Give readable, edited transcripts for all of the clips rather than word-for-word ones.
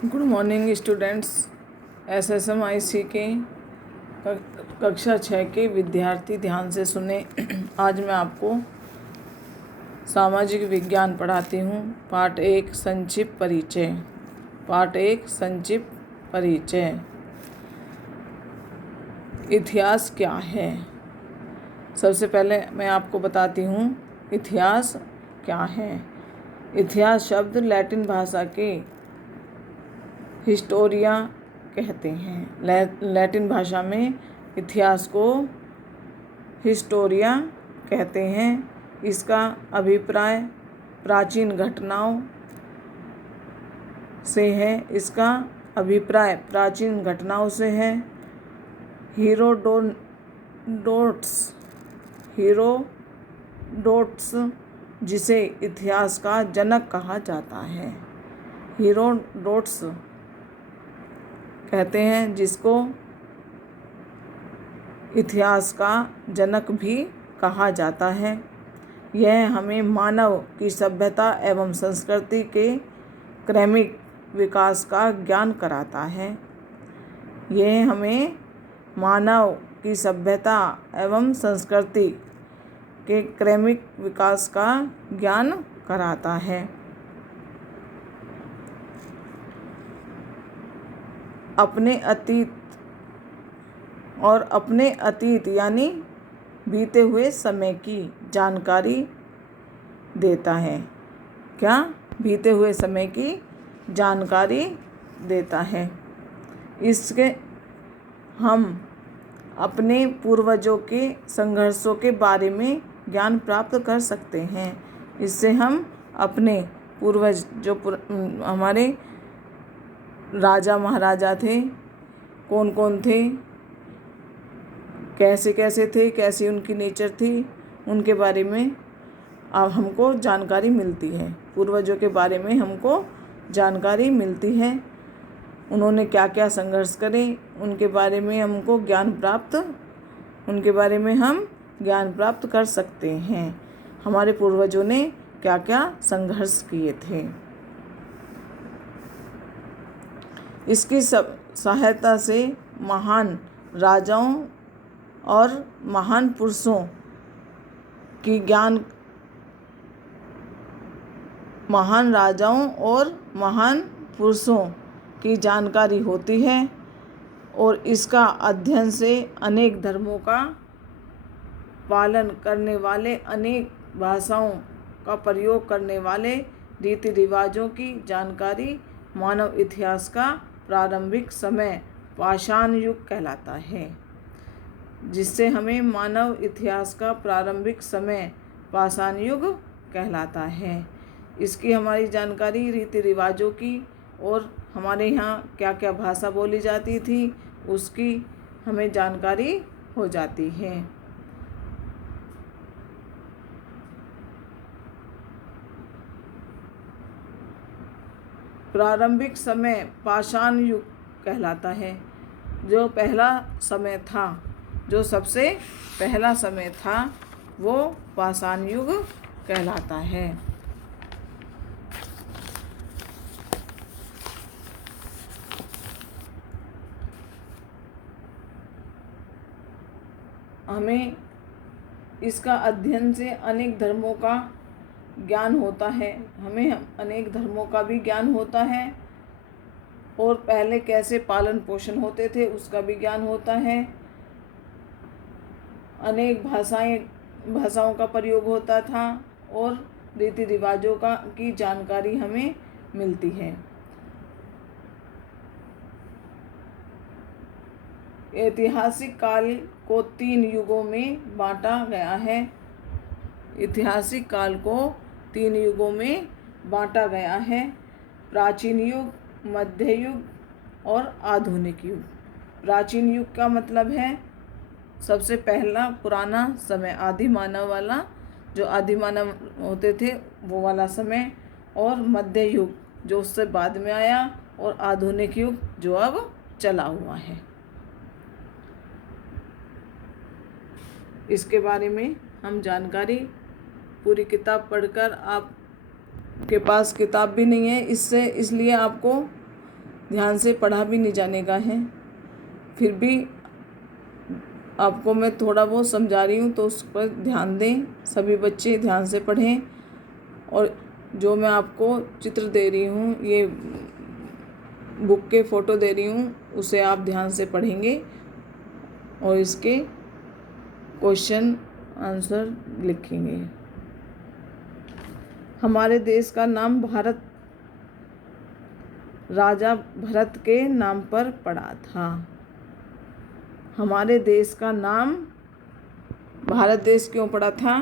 Good morning students. SSMIC के कक्षा 6 के विद्यार्थी ध्यान से सुने। आज मैं आपको सामाजिक विज्ञान पढ़ाती हूँ। पाठ 1 संक्षिप्त परिचय। पाठ 1 संक्षिप्त परिचय। इतिहास क्या है? सबसे पहले मैं आपको बताती हूँ इतिहास क्या है। इतिहास शब्द लैटिन भाषा के हिस्टोरिया कहते हैं। लैटिन भाषा में इतिहास को हिस्टोरिया कहते हैं। इसका अभिप्राय प्राचीन घटनाओं से है। इसका अभिप्राय प्राचीन घटनाओं से है। हीरोडोटस जिसे इतिहास का जनक कहा जाता है। हीरोडोटस कहते हैं जिसको इतिहास का जनक भी कहा जाता है। यह हमें मानव की सभ्यता एवं संस्कृति के क्रमिक विकास का ज्ञान कराता है। यह हमें मानव की सभ्यता एवं संस्कृति के क्रमिक विकास का ज्ञान कराता है। अपने अतीत यानी बीते हुए समय की जानकारी देता है। क्या? बीते हुए समय की जानकारी देता है। इसके हम अपने पूर्वजों के संघर्षों के बारे में ज्ञान प्राप्त कर सकते हैं। इससे हम अपने पूर्वज जो हमारे राजा महाराजा थे, कौन कौन थे, कैसे कैसे थे, कैसी उनकी नेचर थी, उनके बारे में अब हमको जानकारी मिलती है। पूर्वजों के बारे में हमको जानकारी मिलती है। उन्होंने क्या क्या संघर्ष करे, उनके बारे में हम ज्ञान प्राप्त कर सकते हैं। हमारे पूर्वजों ने क्या क्या संघर्ष किए थे। इसकी सहायता से महान राजाओं और महान पुरुषों की जानकारी होती है। और इसका अध्ययन से अनेक धर्मों का पालन करने वाले, अनेक भाषाओं का प्रयोग करने वाले रीति रिवाजों की जानकारी मानव इतिहास का प्रारंभिक समय पाषाण युग कहलाता है। जिससे हमें मानव इतिहास का प्रारंभिक समय पाषाण युग कहलाता है। इसकी हमारी जानकारी रीति रिवाजों की और हमारे यहाँ क्या क्या भाषा बोली जाती थी उसकी हमें जानकारी हो जाती है। प्रारंभिक समय पाषाण युग कहलाता है। जो पहला समय था, जो सबसे पहला समय था, वो पाषाण युग कहलाता है। हमें इसका अध्ययन से अनेक धर्मों का ज्ञान होता है। हमें अनेक धर्मों का भी ज्ञान होता है और पहले कैसे पालन पोषण होते थे उसका भी ज्ञान होता है। अनेक भाषाओं का प्रयोग होता था और रीति रिवाजों की जानकारी हमें मिलती है। ऐतिहासिक काल को 3 युगों में बांटा गया है। ऐतिहासिक काल को 3 युगों में बांटा गया है। प्राचीन युग, मध्य युग और आधुनिक युग। प्राचीन युग का मतलब है सबसे पहला पुराना समय, आदि मानव वाला, जो आदि मानव होते थे वो वाला समय। और मध्य युग जो उससे बाद में आया। और आधुनिक युग जो अब चला हुआ है। इसके बारे में हम जानकारी पूरी किताब पढ़कर, आपके पास किताब भी नहीं है इसलिए आपको ध्यान से पढ़ा भी नहीं जाने का है, फिर भी आपको मैं थोड़ा बहुत समझा रही हूँ तो उस पर ध्यान दें। सभी बच्चे ध्यान से पढ़ें और जो मैं आपको चित्र दे रही हूँ, ये बुक के फ़ोटो दे रही हूँ, उसे आप ध्यान से पढ़ेंगे और इसके क्वेश्चन आंसर लिखेंगे। हमारे देश का नाम भारत राजा भरत के नाम पर पड़ा था। हमारे देश का नाम भारत देश क्यों पड़ा था?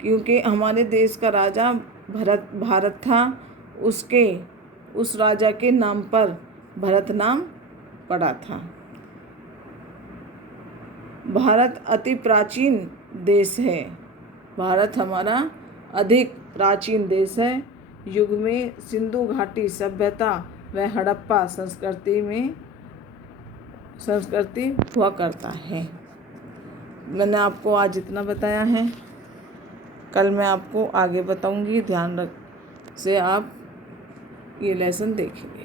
क्योंकि हमारे देश का राजा भारत था, उस राजा के नाम पर भरत नाम पड़ा था। भारत अति प्राचीन देश है। भारत हमारा अधिक प्राचीन देश है। युग में सिंधु घाटी सभ्यता व हड़प्पा संस्कृति हुआ करता है। मैंने आपको आज इतना बताया है, कल मैं आपको आगे बताऊंगी। ध्यान रख से आप ये लेसन देखेंगे।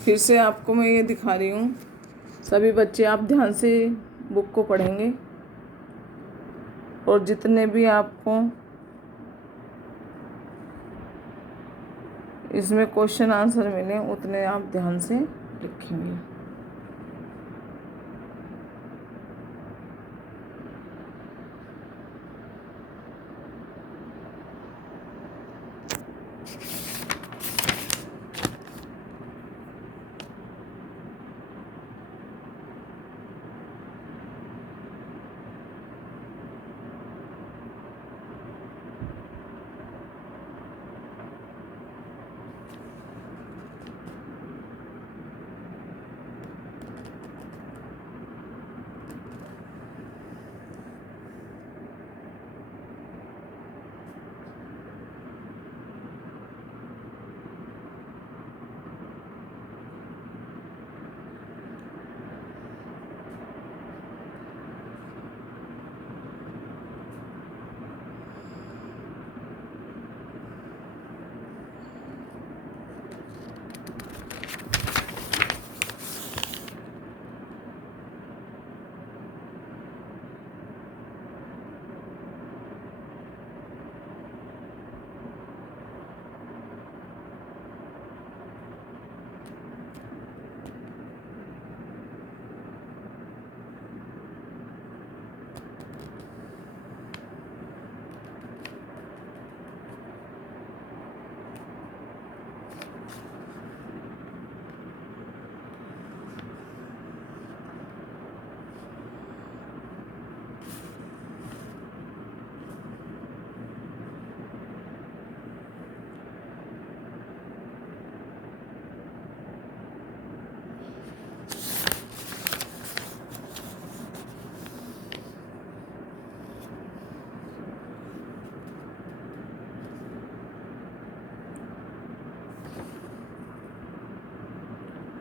फिर से आपको मैं ये दिखा रही हूँ। सभी बच्चे आप ध्यान से बुक को पढ़ेंगे और जितने भी आपको इसमें क्वेश्चन आंसर मिले उतने आप ध्यान से लिखेंगे।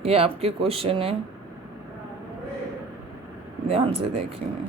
ये आपके क्वेश्चन है, ध्यान से देखेंगे।